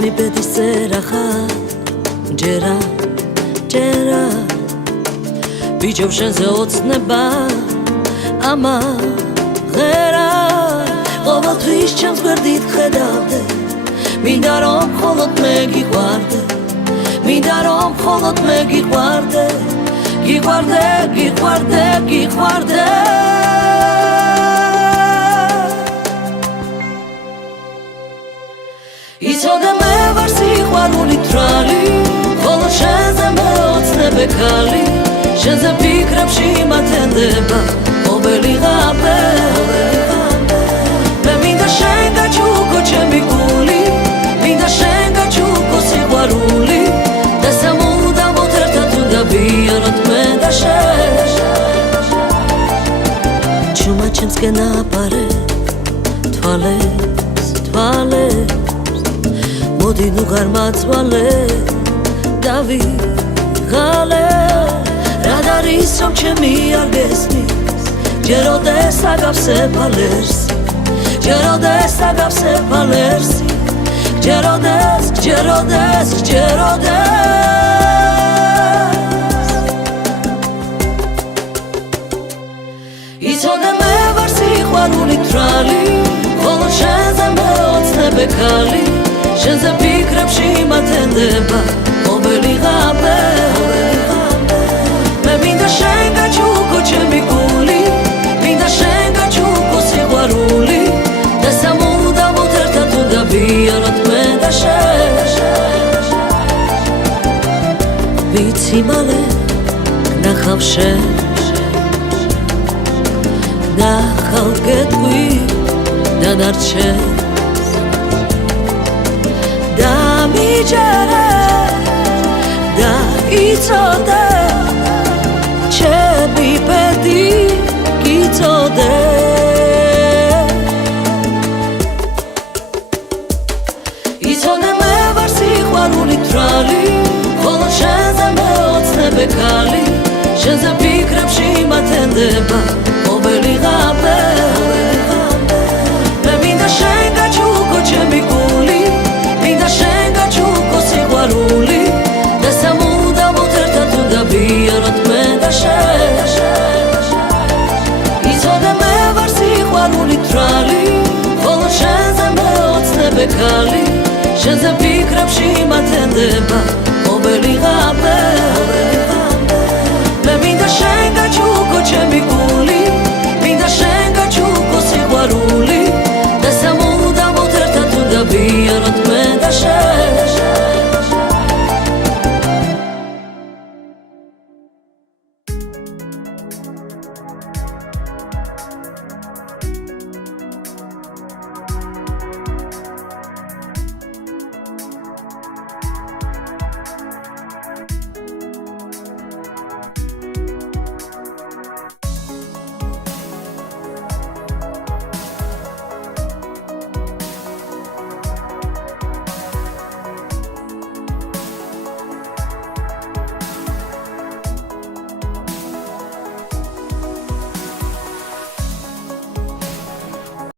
ჩემი ბედის წერახა ჯერა ჯერა ბიჭო შენზე ოცნება ამა ღერა ყოველთვის ჩემს გვერდით ხედავდე მინდა რომ მხოლოდ მე გიყვარდე მინდა რომ მხოლოდ მე გიყვარდე გიყვარდე გიყვარდე გიყვარდე იცოდე მე ვარ სიყვარული თვალი ხოლო შენზე მეოცნებე ქალი შენზე ფიქრებში მათენდება ობელი ღამე მე მინდა შენ გაჩუქო ჩემი გული მინდა შენ გაჩუქო სიყვარული და სამუდამოდ ერთად უნდა ვიაროთ მე და შენ ჩუმა ჩემსკენ აპარე თვალებს თვალებს მოდი ნუ გარმაცვალე და ვიღალე რად არის რომ ჩემი არ გესმის ჯეროდეს აგავსებალერსი ჯეროდეს აგავსებალერსი ჯეროდეს ჯეროდეს ჯეროდეს იცოდე მე ვარ სიყვარული თვალი ხოლო შენზე მეოცნებე ქალი შენზე ფიქრებში მათენდება ობელი ღამე მე მინდა შენ გაჩუქო ჩემი გული მინდა შენ გაჩუქო სიყვარული და სამუდამოდ ერთად უნდა ვიაროთ მე და შენ ვიცი მალე ნახავ შენ ნახავ გეტყვი დანარჩენ დამიჯერე და იცოდე ჩემი ბედი გიწოდე იცოდე მე ვარ სიყვარული თვალი ხოლო შენზე მეოცნებე ქალი შენზე ფიქრებში მათენდება ობელი ღამე მე მინდა შენ გაჩუქო ჩემი გული მინდა შენ გაჩუქო სიყვარული და სამუდამოდ ერთად უნდა ვიაროთ მე და შენ იცოდე მე ვარ სიყვარული თვალი ხოლო შენზე მეოცნებე ქალი შენზე ფიქრებში მათენდება ობელი ღამე